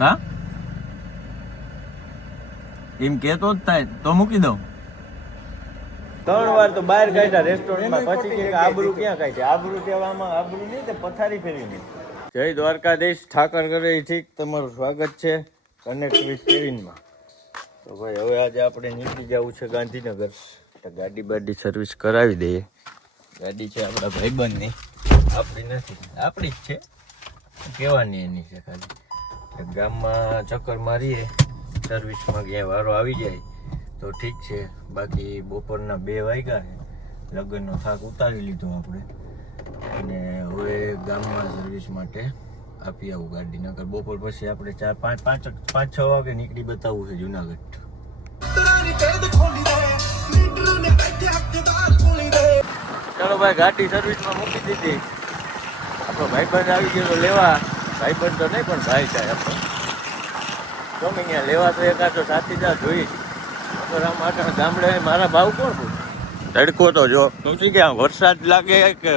કા? એમ કેતો જ થાય. તો મૂકી દઉં. ત્રણ વાર તો બહાર કાઢ્યા રેસ્ટોરન્ટમાં પછી કે આબરૂ ક્યાં કાઢી? છે આબરૂ કહેવામાં આબરૂ નહીં તે પથારી ફેરવી નહીં જય દ્વારકાધીશ ઠાકર કરે ઠીક. તમારું સ્વાગત છે કનેક્ટ વિથ કેવિનમાં તો ભાઈ હવે આજે આપણે નીકળી જવું છે ગાંધીનગર. તો ગાડી બાડી સર્વિસ કરાવી દઈએ ગાડી છે આપણા ભાઈબંધની. આપણી નથી. આપણી જ છે. કહેવાની એની છે ખાલી. ગામમાં ચક્કર મારીએ સર્વિસમાં ક્યાંય વારો આવી જાય, તો ઠીક છે. બાકી બપોરના બે વાગ્યા છે. લગ્નનો થાક ઉતારી લીધો આપણે. અને હવે ગામમાં સર્વિસ માટે આપી આવું ગાડી, નકર બપોર પછી આપણે ચાર, પાંચ પાંચ પાંચ, છ વાગે નીકળી બતાવવું છે જુનાગઢ. ચાલો ભાઈ, ગાડી સર્વિસમાં મૂકી દીધી. આપણો ભાઈ ભાઈ આવી ગયો લેવા. ભાઈબંધ તો નહીં પણ ભાઈ થાય આપણે મેં અહીંયા લેવા તો એકાદો સાથીદાર જોઈએ તો આમ માટે ગામડે મારા ભાવ કોણ તડકો તો જો પૂછી ગયા, વરસાદ લાગે કે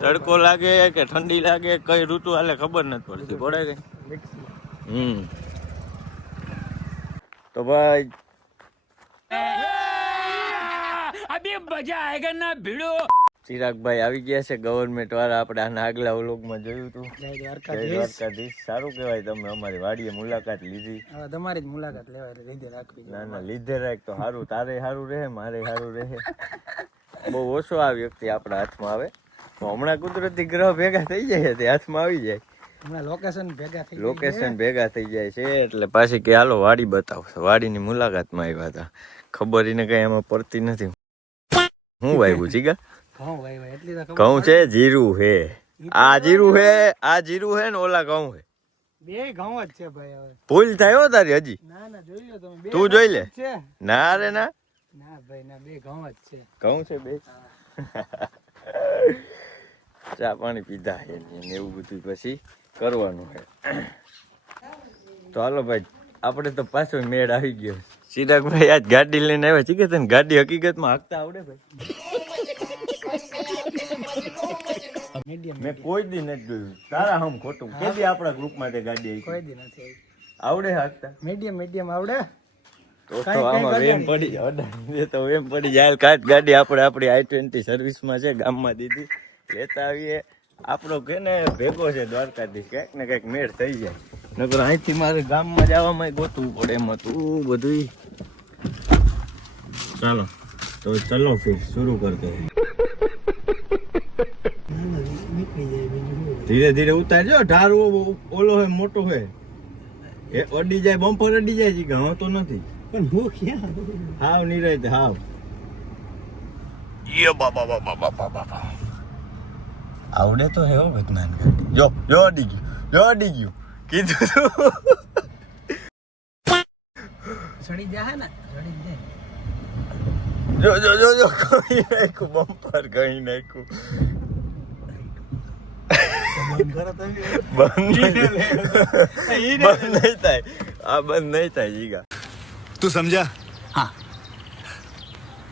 તડકો લાગે કે ઠંડી લાગે, કઈ ઋતુ હાલે ખબર નથી પડતી. પડે કઈ? હમ. તો ભાઈ અભી મજા આયગા ના ભીડો. ચિરાગભાઈ આવી ગયા છે ગવર્મેન્ટ વાળા. આપણે આના આગલા વ્લોગમાં જોયું હતું જય દ્વારકાધીશ. સારું કહેવાય તમે. અમારી વાડીએ મુલાકાત લીધી. હવે તમારી જ મુલાકાત લેવા એટલે લીધે રાખવી ના ના લીધે રાખ તો સારું તારે સારું રહે મારે સારું રહે. બહુ ઓછો આ વ્યક્તિ આપણા હાથમાં આવે. તો હમણાં કુદરતી ગ્રહ ભેગા થઈ જાય તે હાથમાં આવી જાય. હમણાં લોકેશન ભેગા થઈ લોકેશન ભેગા થઈ જાય છે એટલે પાછી કે હાલો વાડી બતાવશો. વાડીની મુલાકાતમાં આવ્યા હતા. ખબર એને કઈ એમાં પડતી નથી. હું ભાઈ તો ખબર ઘઉં છે જીરું હે આ જીરું હે આ જીરું હે ને ઓલા ઘઉં હે બે ઘઉં જ છે ભાઈ હવે. ભૂલ થયો તારી હજી? ના ના જોઈ લો તમે. તું જોઈ લે. ના રે ના. ના ભાઈ ના બે ઘઉં જ છે. ઘઉં છે બે. ચા પાણી પીધા છે ને એવું બધું પછી કરવાનું છે. તો હાલો ભાઈ આપણે તો પાછો મેળ આવી ગયો. ચિરાગભાઈ આજ ગાડી લઈને આવ્યા છે કે તને ગાડી હકીકતમાં હાંકતા આવડે ભાઈ? મેં કોઈ દી નથી જોયું તારા હમ ખોટું. કે દી આપણા ગ્રુપમાં તે ગાડી આવી કોઈ દી નથી આવડે હાકતા મીડિયમ મીડિયમ આવડે. તો તો આમાં વેમ પડી અડાડી તો વેમ પડી જાય. કાંઈક ગાડી આપણે આપણી આઈ ટ્વેન્ટી સર્વિસમાં છે ગામમાં દીધી. લેતા આવીએ. આપણો કે ને ભેગો છે દ્વારકાધીશ. ક્યાંક ને ક્યાંક મેળ થઈ જાય. નકર અહીંથી મારે ગામમાં જવામાં ગોતવું પડે એમ તું બધું ચાલો. તો ચલો ફિર શરૂ કરતે હૈ. નીકળી જાય બીજું શું? ધીરે ધીરે ઉતારજો. ઢાર ઓલો હોય મોટો હોય. એ અડી જાય બમ્પર અડી જાય છે ગાવ તો નથી. પણ હું ક્યાં? હાવ નિરાય હાવ. યે બાબા બાબા બાબા બાબા આવડે તો હે હો વિજ્ઞાન જો જો અડી ગયું જો અડી ગયું. કીધું તું. સડી જાય ને સડી જાય જો જો જો જો કહી નાખ્યું બમ્પર કઈ નાખ્યું. થાય આ બંધ નહીં થાય જીગા તું સમજા હા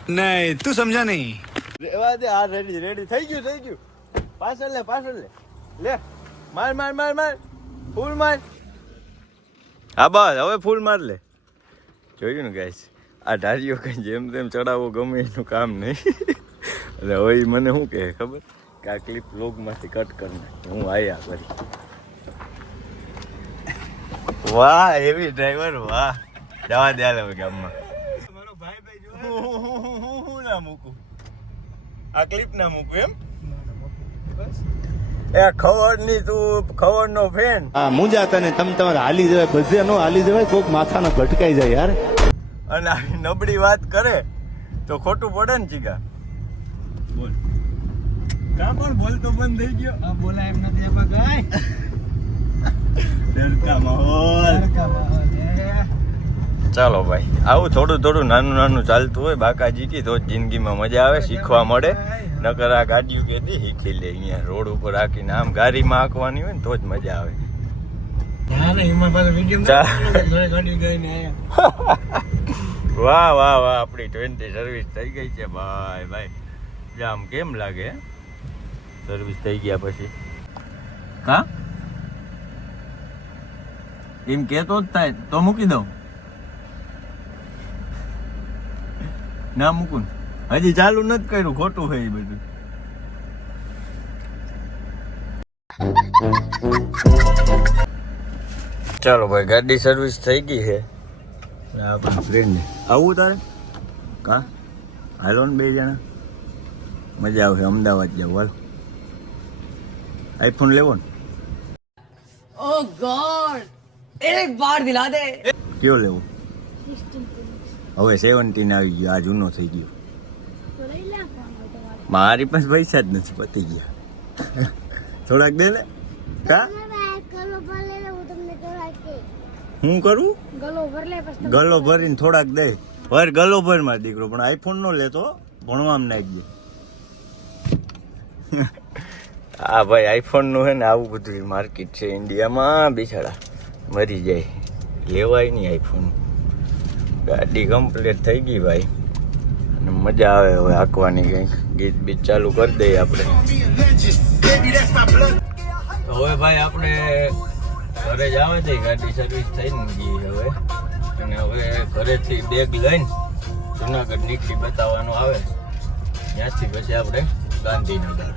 નહીં તું સમજા નહીં રેવા દે આ રેડી રેડી થઈ ગયું થઈ ગયું પાછળ લે પાછળ લે લે માર માર માર માર ફૂલ માર હા બસ હવે ફૂલ માર લે જોયું ને ગાઈસ આ ઢારીઓ કઈ જેમ તેમ ચડાવવો ગમે એનું કામ નહીં એટલે હવે મને શું કહે ખબર કે આ ક્લિપમાંથી કટ કરી નાખ. હું આયા કરી વાહ એવી ડ્રાઈવર વાહ. જવા દે હવે ગામમાં. મારો ભાઈ ભાઈ જો હું હું ના મૂકું? આ ક્લિપ ના મૂકું એમ? બસ એ ખવડની તું ખવડ નો ફેન હા હું તને તમ તમે તમારે હાલી જવાય બધે નો હાલી જવાય કોક માથાનો ભટકાઈ જાય યાર. અને નબળી વાત કરે તો ખોટું પડે ને ચીગા. બોલ. કા પણ બોલતો બંધ થઈ ગયો. આ બોલા એમ નથી એમાં ગાય. ડરકા માહોલ. ડરકા માહોલ ચાલો ભાઈ આવું થોડું થોડું નાનું નાનું ચાલતું હોય બાકાજી કી તો જ જિંદગીમાં મજા આવે શીખવા મળે. નકર આ ગાડીઓ કેતી શીખી લે અહીંયા રોડ ઉપર રાખીને આમ ગાડીમાં આંકવાની હોય ને તો જ મજા આવે. વાહ વાહ વાહ આપણી ટ્વેન્ટી સર્વિસ થઈ ગઈ છે ભાઈ ભાઈ. જામ કેમ લાગે? સર્વિસ થઈ ગયા પછી. કા? એમ કેતો જ થાય તો મૂકી દઉં. ના મૂકું. હજી ચાલુ નથી કર્યું ખોટું હોય બધું. ચાલો ભાઈ ગાડી સર્વિસ થઈ ગઈ છે. આપણા ફ્રેન્ડ આવું તારે? કા? હાલો ને બે જણા. મજા આવશે અમદાવાદ જાવ હાલ. આઈફોन લેવો ને ઓ ગોડ એક બાર દિલા દે. કયો લેવો? હવે સેવન્ટીન આવી ગયો આ જૂનો થઈ ગયો. મારી પાસે પૈસા જ નથી પતી ગયા. થોડાક દે ને. કા? હું કરું? ગલો ભરીને થોડાક દે. ભર ગલો ભર માર દીકરો પણ આઈફોન નો લેતો ભણવામાં નાખી ગયો હા ભાઈ આઈફોનનું હે ને આવું બધું માર્કેટ છે ઇન્ડિયામાં બિચારા મરી જાય. લેવાય નહીં આઈફોન ગાડી કમ્પ્લીટ થઈ ગઈ ભાઈ. અને મજા આવે હવે આંકવાની કંઈક. ગીત બીત ચાલુ કરી દઈએ આપણે. હવે ભાઈ આપણે ઘરે જ આવે છે, ગાડી સર્વિસ થઈને ગઈ હવે. અને હવે ઘરેથી બેગ લઈને જુનાગઢ નીકળી બતાવવાનું આવે. ત્યાંથી પછી આપણે Gandhinagar.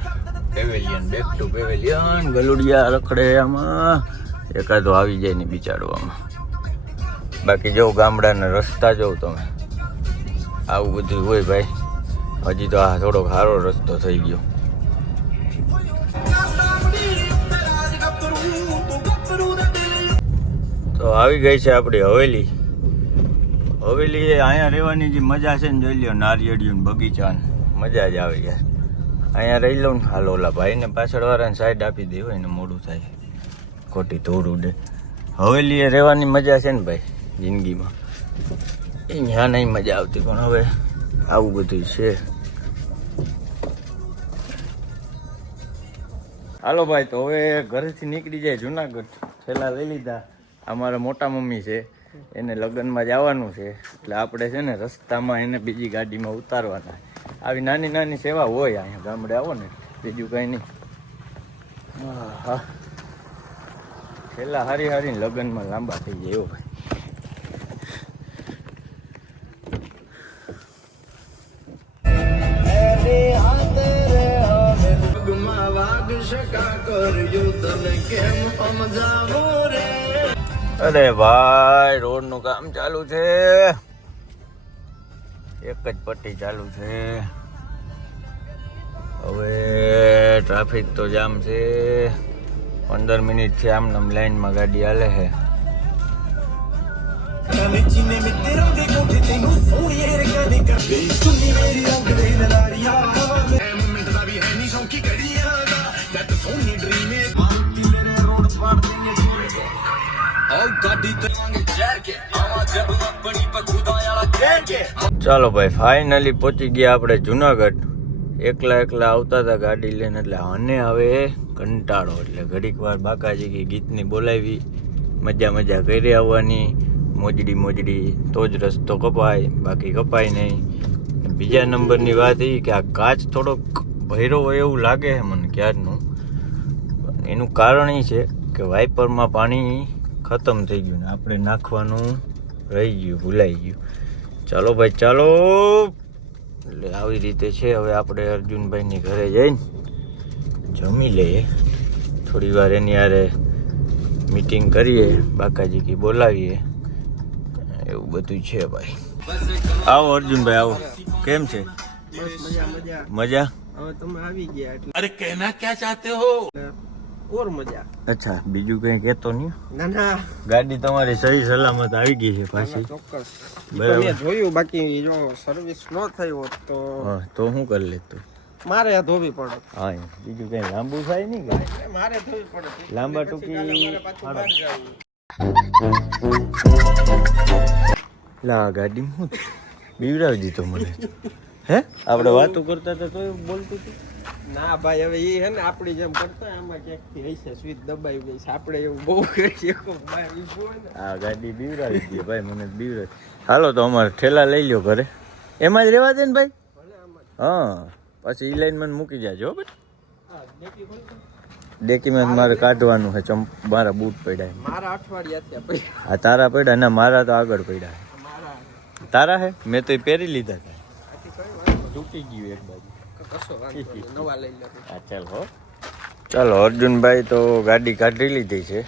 Pavilion back to pavilion ગલુડિયા રખડે આમાં. એકાદો આવી જાય ને બિચાડવામાં બાકી જો ગામડાના રસ્તા જોઉં તમે. આવું બધું હોય ભાઈ. હજી તો આ થોડોક સારો રસ્તો થઈ ગયો. તો આવી ગઈ છે આપણી હવેલી. હવેલી એ અહીંયા રહેવાની જે મજા છે ને જોઈ લ્યો નારિયેળિયું બગીચાને. મજા જ આવે યાર અહીંયા રહી લઉં ને હાલો ઓલા ભાઈને પાછળ વાળાને સાઈડ આપી દે હોય ને મોડું થાય. ખોટી ધૂળ ઉડે. હવેલીએ રહેવાની મજા છે ને ભાઈ, જિંદગીમાં. એ ત્યાં નહીં મજા આવતી, પણ હવે આવું બધું છે. હાલો ભાઈ, તો હવે ઘરેથી નીકળી જાય જુનાગઢ. થેલા લઈ લીધા. અમારા મોટા મમ્મી છે. એને લગ્નમાં જવાનું છે. એટલે આપણે છે ને રસ્તામાં એને બીજી ગાડીમાં ઉતારવાના. આવી નાની નાની સેવા હોય અહીંયા ગામડે આવો ને બીજું કંઈ નહીં. હા છેલ્લા હારી હારી લગ્નમાં લાંબા થઈ જાય એવો ભાઈ. અરે ભાઈ રોડનું કામ ચાલુ છે. એક જ પટ્ટી ચાલુ છે. હવે ટ્રાફિક તો જામ છે. પંદર મિનિટથી આમ નમ લાઈનમાં ગાડી હાલે છે. ચાલો ભાઈ ફાઇનલી પહોંચી ગયા આપણે જુનાગઢ. એકલા એકલા આવતા હતા ગાડી લઈને, એટલે આને હવે કંટાળો, એટલે ઘડીક વાર બાકાજી ગીતની બોલાવી. મજા મજા કરી આવવાની. મોજડી મોજડી, તો જ રસ્તો કપાય, બાકી કપાય નહીં. બીજા નંબરની વાત એ કે આ કાચ થોડોક ભૈરો હોય એવું લાગે છે મને ક્યારનું. એનું કારણ એ છે કે વાઇપરમાં પાણી ખતમ થઈ ગયું ને આપણે નાખવાનું રહી ગયું ભૂલાઈ ગયું. ચાલો ભાઈ ચાલો. એટલે આવી રીતે છે હવે આપણે અર્જુનભાઈની ઘરે જઈને જમી લઈએ. થોડી વાર એની હારે મીટિંગ કરીએ બાકાજી કી બોલાવીએ. એવું બધું છે ભાઈ. આવો અર્જુનભાઈ આવો. કેમ છે? મજા મજા. હવે અરે કહેના ક્યાં ચાહતે હો? ઓર મજા. અચ્છા બીજું કંઈ કહેતો નહીં. ના ના. ગાડી તમારી સહી સલામત આવી ગઈ છે પાછી. ચોક્કસ. મેં જોયું બાકી જો સર્વિસ ન થઈ હોત તો તો હું કરી લેતો. મારે આ ધોવી પડે. હા. બીજું કંઈ લાંબુ થાય નહીં કે મારે ધોવી પડે. લાંબા ટૂંકી. લા ગાડી હું બીવડાવી દીધો મને. હે? આપણે વાતો કરતા હતા તો બોલતું હતું? ના ભાઈ હવે એ હે ને આપણી જેમ કરતા એમાં ક્યાંકથી ક્યાંક હશે સ્વિચ દબાઈ ગઈ છે. આપણે એવું બહુ કરીએ ભાઈ આ ગાડી બીવડાવી દે ભાઈ મને બીવડાવી. હાલો તો અમારે ઠેલા લઈ લ્યો ઘરે. એમાં જ રહેવા દે ને ભાઈ? હા પછી ઈ લાઈન મને મૂકી જાજો હો હા, તો. ડેકીમાં મારે કાઢવાનું છે ચંપ મારા બૂટ પડ્યા મારા અઠવાડિયા આ તારા પડ્યા ના મારા તો આગળ પડ્યા તારા હે? મેં તો પહેરી લીધા હતા તૂટી ગયું એક બાજુ. ચાલ હો. ચાલો અર્જુનભાઈ તો ગાડી કાઢી લીધી છે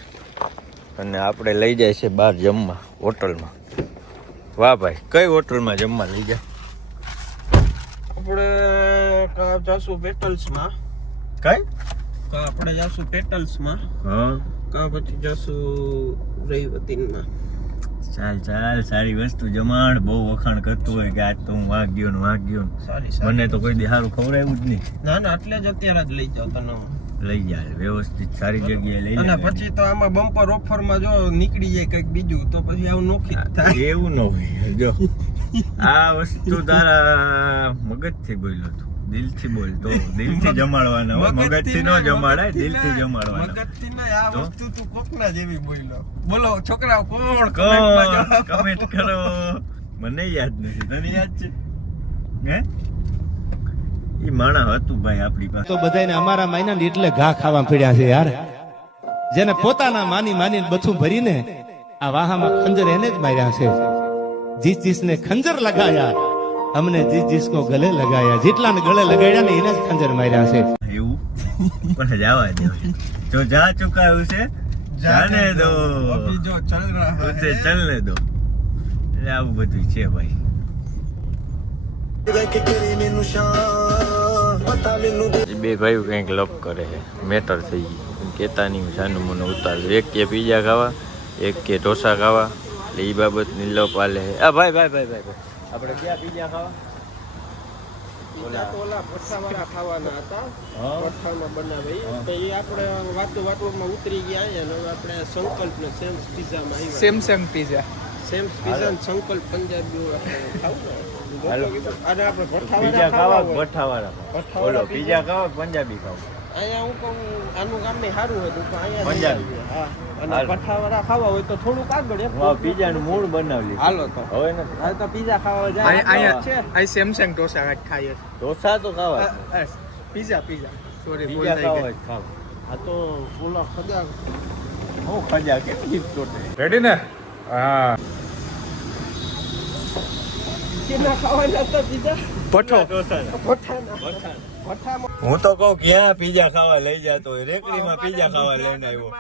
અને આપણે લઈ જાય છે બહાર જમવા હોટલમાં. વાહ ભાઈ કઈ હોટલમાં જમવા લઈ જાય આપણે કા જાશું પેટલ્સમાં. કઈ? કા આપણે જાશું પેટલ્સમાં. હા. કા પછી જાશું રહીવતીનમાં ચાલ ચાલ સારી વસ્તુ જમાણ બહુ વખાણ કરતું હોય કે આજ તો હું વાગ ગયો ને વાગ ગયો ને. સારી સારી. મને તો કોઈ દેહારું ખવડાવ્યું જ નહીં. ના ના એટલે જ અત્યારે જ લઈ જાવ તને. લઈ જાય વ્યવસ્થિત સારી જગ્યાએ લઈ અને જાય પછી તો આમાં બમ્પર ઓફરમાં જો નીકળી જાય કંઈક બીજું તો પછી આવું નોખી થાય. એવું ન હોય જો. આ વસ્તુ તારા મગજથી બોલ્યો તું. દિલથી બોલ તો દિલથી જમાડવાના હોય મગજથી ન જમાડાય દિલથી જમાડવાના. મગજથી ના આ વસ્તુ તું કોકના જેવી બોલ્યો. બોલો છોકરાઓ કોણ? કમેન્ટ કરો. મને યાદ નથી. તને યાદ છે? હે? ઈ માણા હતું ભાઈ આપણી પાસે. તો બધાને અમારા માયના એટલે ઘા ખાવા પડ્યા છે યાર. જેને પોતાના માની માની બથું ભરીને આ વાહામાં ખંજર એને જ માર્યા છે. જીસ જીસને ખંજર લગાયા. અમને જીસ જીસકો ગલે લગાયા. જેટલાને ગળે લગાડ્યા ને એને જ ખંજર માર્યા છે. એવું? પણ જવા દે જો જા ચુકાયું છે? જાને દો. અભી જો ચલ રહા હૈ ચલને દો. એટલે આવું બધું છે ભાઈ. બે ભાઈઓ કંઈક લપ કરે છે. મેટર થઈ ગઈ કેતાની નહીં સાનું મને ઉતાર. એક કે પીઝા ખાવા એક કે ઢોસા ખાવા. એટલે એ બાબતની લપ આલે છે. આ ભાઈ ભાઈ ભાઈ ભાઈ ભાઈ. આપણે ક્યાં પીઝા. ખાવા પીઝા ખાવા પંજાબી ખાવા? અહીંયા હું કહું આનું ગામ ને સારું હતું પણ અહીંયા. હા. અને હાલો. ખાવા હોય તો થોડુંક આગળ એક પીઝા નું મૂળ બનાવી હાલો તો. હવે ને હવે તો પીઝા ખાવા જાય. અહીંયા છે. અહીં સેમસંગ ઢોસા કાંઈક ખાઈએ. ઢોસા તો ખાવા પીઝા પીઝા. સોરી પીઝા થઈ ખાવા ગઈ જ ખાવા. આ તો ઓલા ખજા હું ખજા કેમ જીભ ચોટે રેડી ને? હા. કેના ખાવાના હતા પીઝા? પઠો. ઢોસાના. ભઠ્ઠાના ભઠ્ઠામાં હું તો કહું ક્યાં પીઝા ખાવા લઈ જાતો હોય? રેકડીમાં પીઝા ખાવા લઈને આવ્યો.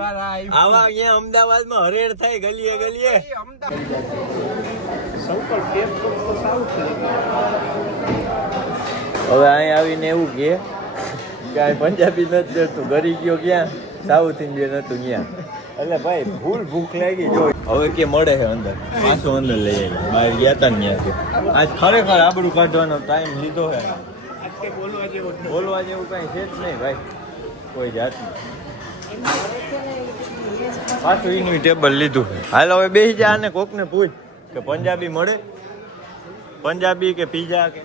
વાર આવા અહીંયા અમદાવાદમાં હરેડ થાય ગલીએ ગલીએ. તો હવે અહીં આવીને એવું કે કાંઈ પંજાબી નથી જતું ગરી ગયો ક્યાં? સાઉથ ઇન્ડિયન હતું ક્યાં? એટલે ભાઈ ભૂલ ભૂખ લાગી જો. હવે કે મળે છે અંદર. પાછું અંદર લઈ આવ્યા બહાર ગયા હતા ને ત્યાં આજ ખરેખર આબરૂ કાઢવાનો ટાઈમ લીધો છે બોલવા જેવું કાંઈ છે જ નહીં ભાઈ. કોઈ જાતનું. પાછું લીધું. હાલ હવે બેસી જા અને કોકને પૂછ કે પંજાબી મળે? પંજાબી કે પીઝા કે?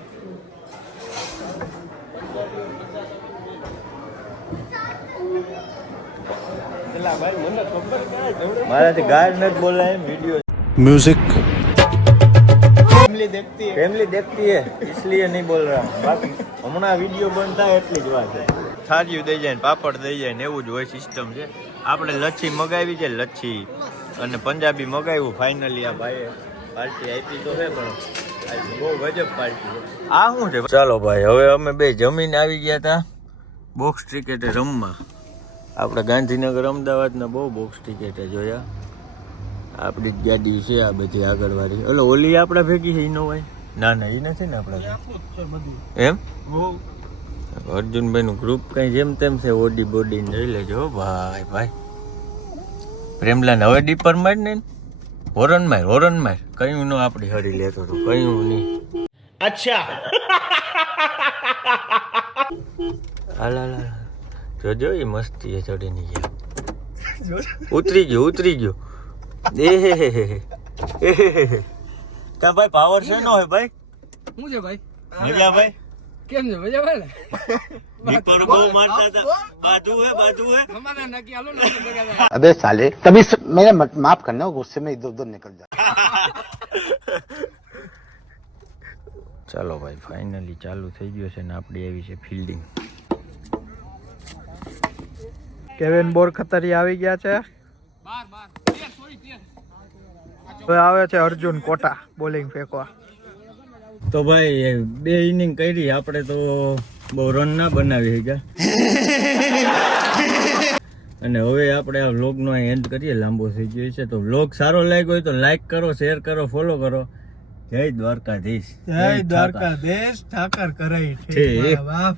મારાથી ગાય નથી બોલાય એમ વીડિયો મ્યુઝિક ફેમિલી દેખતી હે फैमिली देखती है इसलिए नहीं बोल रहा हूँ बाकी હમણાં વિડીયો બંધ થાય એટલી જ વાત છે થાળીઓ દઈ જાય ને પાપડ દઈ જાય ને એવું જ હોય સિસ્ટમ છે આપણે લચ્છી મગાવી છે લચ્છી અને પંજાબી મગાવ્યું ફાઇનલી આ ભાઈએ પાર્ટી આપી તો છે પણ આજ બહુ ગજબ પાર્ટી છે આ શું છે ચાલો ભાઈ હવે અમે બે જમીને આવી ગયા હતા બોક્સ ક્રિકેટે રમવા આપણે ગાંધીનગર અમદાવાદના બહુ બોક્સ ક્રિકેટે જોયા આપણી જ દિવસે છે આ બધી આગળવાળી ઓલો ઓલી આપણા ભેગી છે ઇનોવા ના ના એ નથી ને આપણા એમ? અર્જુનભાઈનું ગ્રુપ કઈ જેમ તેમ છે ઓડી બોડી જોઈ લેજો ભાઈ ભાઈ. પ્રેમલાન હવે ડીપર માર ને હોરન માર હોરન માર. કયું નો આપણી હરી લેતો હતો કયું નહીં. અચ્છા. હાલા. જોજો એ મસ્તી એ ચડી ની ગયા. ઉતરી ગયો ઉતરી ગયો. એ હે હે હે હે. એ હે હે હે. તા ભાઈ પાવર છે નો હોય ભાઈ શું છે ભાઈ મજા ભાઈ કેમ છે મજા ભાઈ ને દીપર બહુ મારતા હતા બાજુ હે બાજુ હે અમારા નક્કી હાલો ને ભેગા अबे साले कभी स... मेरा मत- माफ करना गुस्से में इधर उधर निकल जाता ચાલો ભાઈ ફાઇનલી ચાલુ થઈ ગયો છે ને આપણી આવી છે ફિલ્ડિંગ કેવિન બોર ખતરિયા આવી ગયા છે હવે આવે છે અર્જુન કોટા બોલિંગ ફેંકવા. તો ભાઈ બે ઇનિંગ કરી આપણે તો બહુ રન ના બનાવી શક્યા અને હવે આપણે આ વ્લોગનો એન્ડ કરીએ લાંબો થઈ ગયો છે. તો વ્લોગ સારો લાગ્યો હોય તો લાઈક કરો શેર કરો ફોલો કરો. જય દ્વારકાધીશ. જય દ્વારકાધીશ ઠાકર કરાઈ ઠીક. મારા બાપ